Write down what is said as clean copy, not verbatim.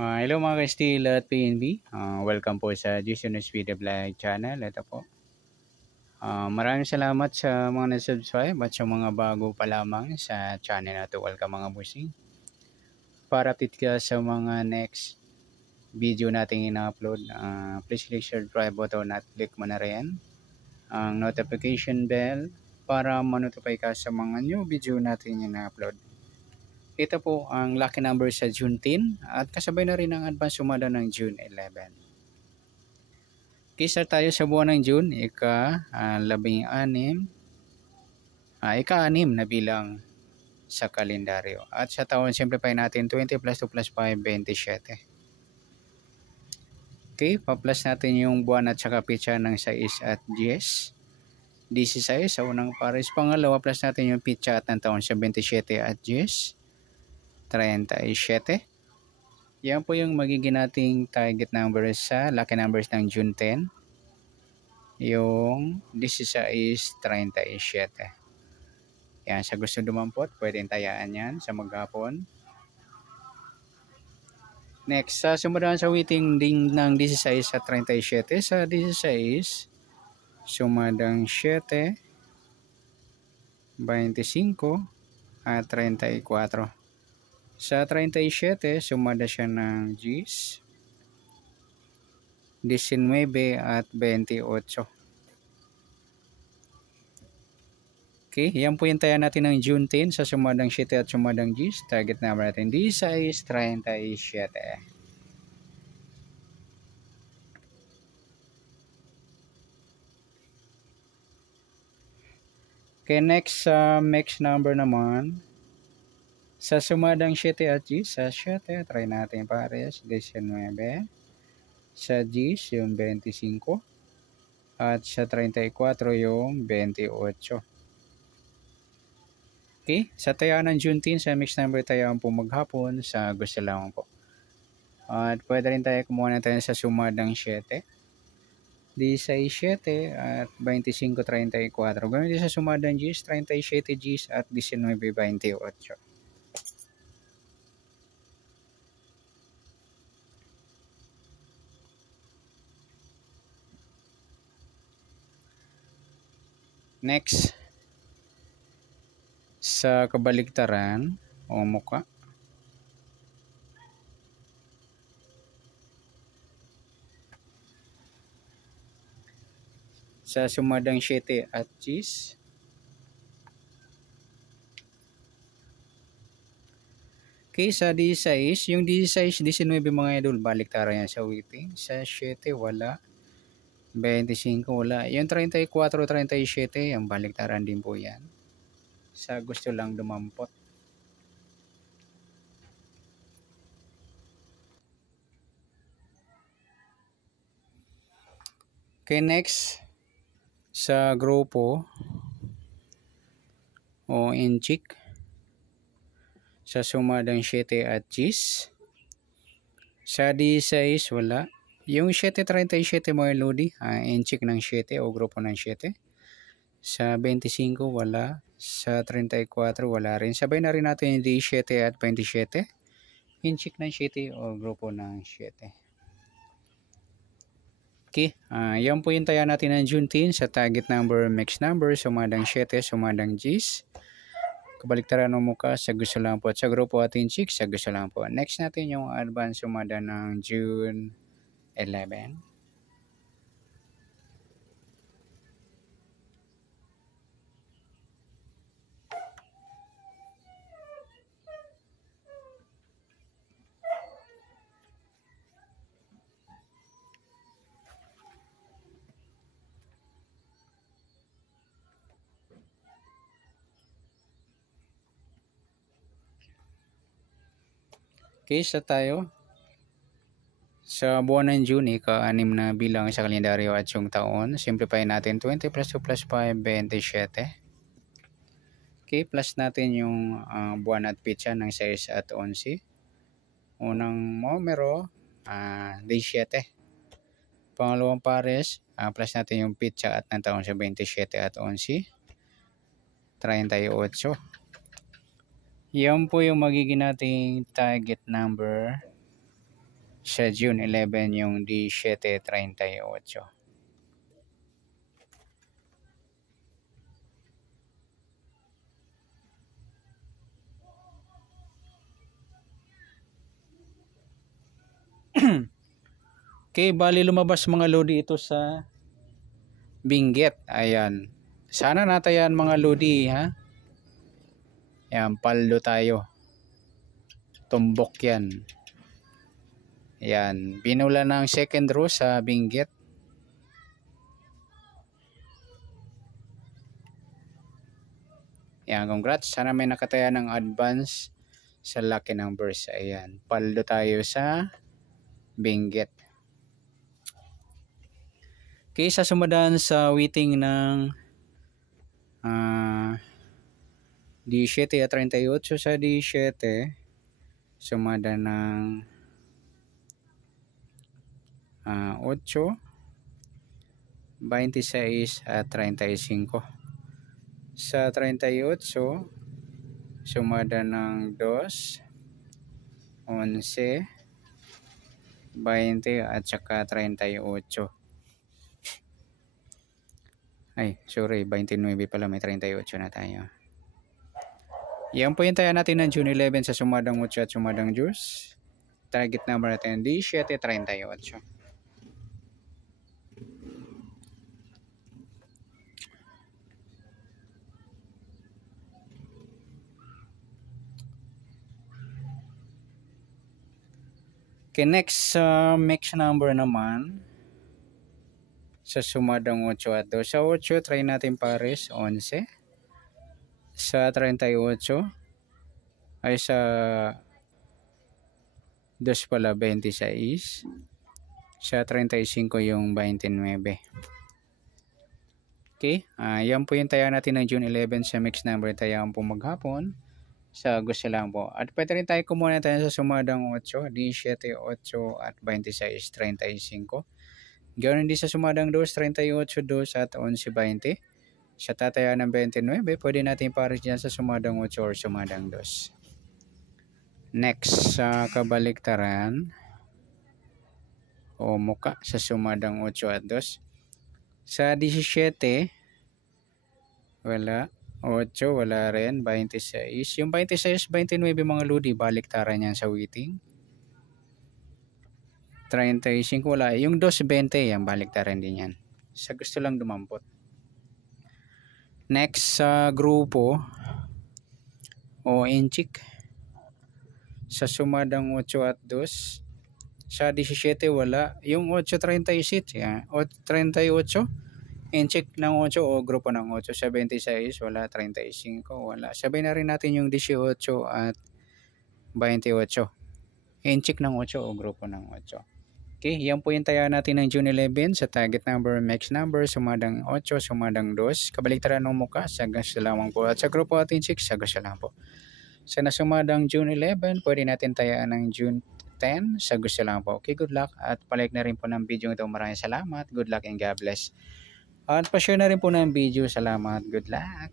Hello mga ka-Steel at PNB. Welcome po sa Jason Speed Vlog channel. Ito po. Maraming salamat sa mga na-subscribe at sa mga bago pa lamang sa channel na ito. Welcome mga busing. Para update ka sa mga next video nating ina-upload, please click subscribe button at click mo na rin ang notification bell para ma-notify ka sa mga new video nating ina-upload. Ito po ang lucky number sa June 10 at kasabay na rin ang advance sumada ng June 11. Kisa tayo sa buwan ng June, ika-6 na bilang sa kalendaryo. At sa taon, simplify natin 20 plus 2 plus 5, 27. Okay, pa-plus natin yung buwan at saka pitsa ng 6 at 10. 16 sa unang pares. Pangalawa, plus natin yung pitsa at ng taon sa 27 at 10. 37. Yan po yung magiging nating target numbers sa lucky numbers ng June 10. Yung 16, 37. Yan, sa gusto dumampot, pwedeng tayaan yan sa maghapon. Next, sa sumunod sa waiting ding ng 16 at 37. Sa 16, sumadang 7, 25, at 34. Sa 37, sumada siya ng 10, 19 at 28. Okay, yan po yung taya natin ng June 10 sa sumadang 7 at sumadang 10. Target number natin 16, 37. Okay, next next number naman. Sa sumadang 7 at 10, sa 7, try natin pares, 19. Sa 10, yung 25. At sa 34, yung 28. Okay, sa tayaan ng June 10, sa mixed number tayaan po maghapon, sa gusto lang po. At pwede rin tayo kumuha na tayo sa sumadang 7. 17 at 25, 34. Ganoon din sa sumadang 10, 37 10 at 19, 28. Next, sa kabaligtaran o muka. Sa sumadang 7 at 10. Okay, sa 16, yung 16, 19 mga idol, baliktaran yan sa waiting. Sa 7, wala. 25, wala. Yung 34, 37, yung baliktaran din po yan. Sa gusto lang dumampot. Okay, next. Sa grupo o inchik. Sa sumadang 7 at 10. Sa 16, wala. Yung 737 mga lodi, inchik ng 7 o grupo ng 7. Sa 25, wala. Sa 34, wala rin. Sabay na rin natin yung 17 at 27. Inchik ng 7 o grupo ng 7. Okay, yan po yung taya natin ng June 10 sa target number, mixed number, sumadang 7, sumadang 10. Kabaliktaran ng muka, sa gusto lang po. At sa grupo at inchik, sa gusto lang po. Next natin yung advance sumada ng June 11. Okay, sa tayo. Sa buwan ng June, ika-6 na bilang sa kalendaryo at yung taon. Simplify natin 20 plus 2 plus 5, 27. Okay, plus natin yung buwan at pitsa ng 6 at 11. Unang numero, 17. Pangalawang pares, plus natin yung pitsa at ng taon sa 27 at 11. 38. Yan po yung magiging nating target number Sa June 11 yung 17:38. Okay, bali lumabas mga lodi ito sa Benguet. Ayan. Sana natayan mga lodi ha. Ayan, paldo tayo. Tumbok yan. Ayan, binula ng second row sa Benguet. Ayan, congrats. Sana may nakataya ng advance sa lucky numbers. Ayan, paldo tayo sa Benguet. Okay, sa sumadaan sa waiting ng 17:38 sa 17, sumada ng 8, 26 at 35. Sa 38, sumada ng 2, 11, 20 at saka 38. Ay, sorry, 29 pala, may 38 na tayo. Yan po yung tayo natin ng June 11 sa sumadang 8 at sumadang juice. Target number natin 17:38. Okay, next mix number naman sa sumadang 8 at 2. Sa 8, try natin pares 11. Sa 38 ay sa 2 pala 26. Sa 35 yung 29. Okay, yan po yung taya natin ng June 11 sa mix number. Tayaan po maghapon sa gusto lang po. At pwede rin tayo kumuha tayo sa sumadang 8, 17, 8 at 26, 35. Ganoon din sa sumadang 2, 38, 2 at 11, 20. Sa tataya ng 29, pwede natin pares dyan sa sumadang 8 or sumadang 2. Next, sa kabaliktaran o muka sa sumadang 8 at 2. Sa 17, wala. 8, wala rin. 26. Yung 26, 29 mga lodi, baliktaran yan sa waiting. 35, wala. Yung 2, 20, yan, baliktaran din yan. Sa gusto lang dumampot. Next, sa grupo o inchik. Sa sumadang 8 at 2. Sa 17, wala. Yung 8:36, yan. 38. Inchik ng 8 o grupo ng 8. Sa 26, wala. 35, wala. Sabay na rin natin yung 18 at 28. Inchik ng 8 o grupo ng 8. Okay, yan po yung taya natin ng June 11 sa target number, mix number, sumadang 8, sumadang 2. Kabaliktaran ng muka, sa gusto lamang po. At sa grupo at inchik, sa gusto lang po. Sa nasumadang June 11, pwede natin tayaan ng June 10, sa gusto lang po. Okay, good luck. At palike na rin po ng video ito. Maraming salamat. Good luck and God bless. At pa-share na rin po ng video. Salamat. Good luck.